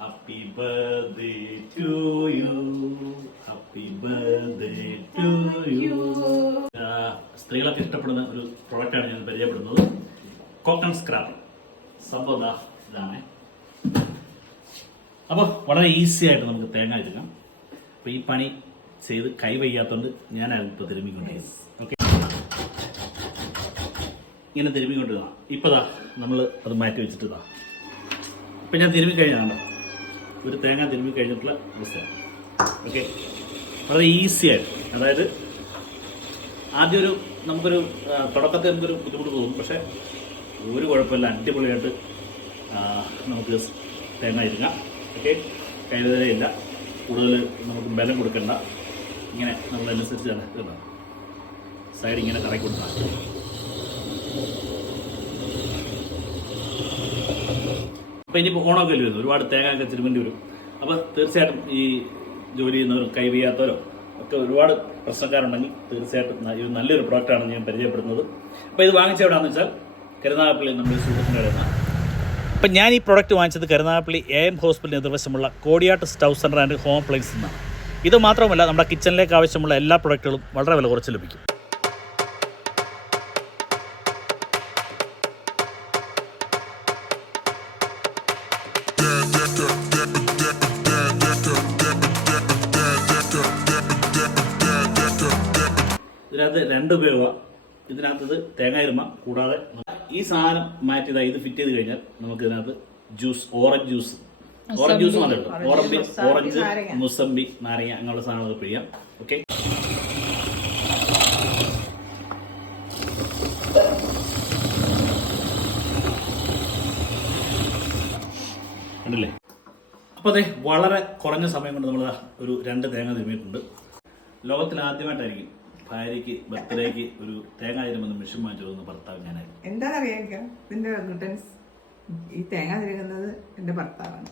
Happy birthday to you, happy birthday to you. സ്ത്രീകളൊക്കെ ഇഷ്ടപ്പെടുന്ന ഒരു പ്രൊഡക്റ്റാണ് ഞാൻ പരിചയപ്പെടുന്നത്. കോക്കൺ സ്ക്രാപ്പർ സംഭവം ഇതാണ്. അപ്പോൾ വളരെ ഈസി ആയിട്ട് നമുക്ക് തേങ്ങ എടുക്കാം. അപ്പോൾ ഈ പണി ചെയ്ത് കൈ വയ്യാത്തതുകൊണ്ട് ഞാൻ ഇപ്പോൾ തിരുമ്മിക്കൊണ്ടിരിക്കും. ഓക്കെ, ഇങ്ങനെ തിരുമ്മിക്കൊണ്ടിരുന്ന ഇപ്പോൾ നമ്മൾ അത് മാറ്റി വെച്ചിട്ട് ഇപ്പം ഞാൻ തിരുമ്മി കഴിഞ്ഞാണ് ഒരു തേങ്ങ തിരുമ്മി കഴിഞ്ഞിട്ടുള്ള അവസ്ഥയാണ്. ഓക്കെ, വളരെ ഈസി ആയിട്ട്, അതായത് ആദ്യം നമുക്കൊരു തുടക്കത്തിൽ നമുക്കൊരു ബുദ്ധിമുട്ട് തോന്നും, പക്ഷേ ഒരു കുഴപ്പമില്ല, അടിപൊളിയായിട്ട് നമുക്ക് തേങ്ങ ഇരുങ്ങാം. ഓക്കെ, കൈവേദനയില്ല, കൂടുതൽ നമുക്ക് ബലം കൊടുക്കണ്ട. ഇങ്ങനെ നമ്മളനുസരിച്ച് തന്നെ കേട്ടോ സൈഡ് ഇങ്ങനെ കറക്കി കൊടുത്താൽ അപ്പോൾ ഇനിയിപ്പോൾ ഓണമൊക്കെ അല്ലേ വരുന്നു, ഒരുപാട് തേങ്ങ ഒക്കെ തിരുമേണ്ടി വരും. അപ്പോൾ തീർച്ചയായിട്ടും ഈ ജോലി ചെയ്യുന്നവരോ കൈവയ്യാത്തവരോ ഒക്കെ ഒരുപാട് പ്രശ്നക്കാരുണ്ടെങ്കിൽ തീർച്ചയായിട്ടും ഇത് നല്ലൊരു പ്രോഡക്റ്റാണ് ഞാൻ പരിചയപ്പെടുന്നത്. അപ്പോൾ ഇത് വാങ്ങിച്ച എവിടെയാണെന്ന് വെച്ചാൽ കരുനാഗപ്പള്ളി നമ്മുടെ സുഹൃത്തിൻ്റെ ഇടയിൽ നിന്ന്. അപ്പം ഞാൻ ഈ പ്രോഡക്റ്റ് വാങ്ങിച്ചത് കരുനാഗപ്പള്ളി AM ഹോസ്പിറ്റലിന് എതിർവശമുള്ള Kodiyattu stove centre and home അപ്ലയൻസിൽ നിന്നാണ്. ഇത് മാത്രമല്ല, നമ്മുടെ കിച്ചണിലേക്ക് ആവശ്യമുള്ള എല്ലാ പ്രോഡക്റ്റുകളും വളരെ വില കുറച്ച് ലഭിക്കും. ഇതിനകത്ത് 2 ഉപയോഗം. ഇതിനകത്തത് തേങ്ങായിരുമ കൂടാതെ ഈ സാധനം മാറ്റിയതാ ഇത് ഫിറ്റ് ചെയ്ത് കഴിഞ്ഞാൽ നമുക്ക് ഇതിനകത്ത് ഓറഞ്ച് ജ്യൂസ് മാത്രമേ ഉള്ളൂ. ഓറഞ്ച്, മുസമ്പി, നാരങ്ങ അങ്ങനെയുള്ള സാധനങ്ങളൊക്കെ പിഴിയാം. ഓക്കെ, കണ്ടില്ലേ? അപ്പോൾ അതെ, വളരെ കുറഞ്ഞ സമയം കൊണ്ട് നമ്മൾ ഒരു 2 തേങ്ങ തിരുമ്മിയിട്ടുണ്ട്. ലോകത്തിൽ ആദ്യമായിട്ടായിരിക്കും ഭാര്യയ്ക്ക് ബർത്ത്ഡേക്ക് ഒരു തേങ്ങ തിരുമെന്ന് മെഷീൻ വാങ്ങിച്ചു ഭർത്താവ് ഞാനായിരുന്നു. എന്താണെന്നറിയാം ഇതിന്റെ ഗ്ലൂട്ടൻസ്, ഈ തേങ്ങ തിരുകുന്നത് എന്റെ ഭർത്താവാണ്.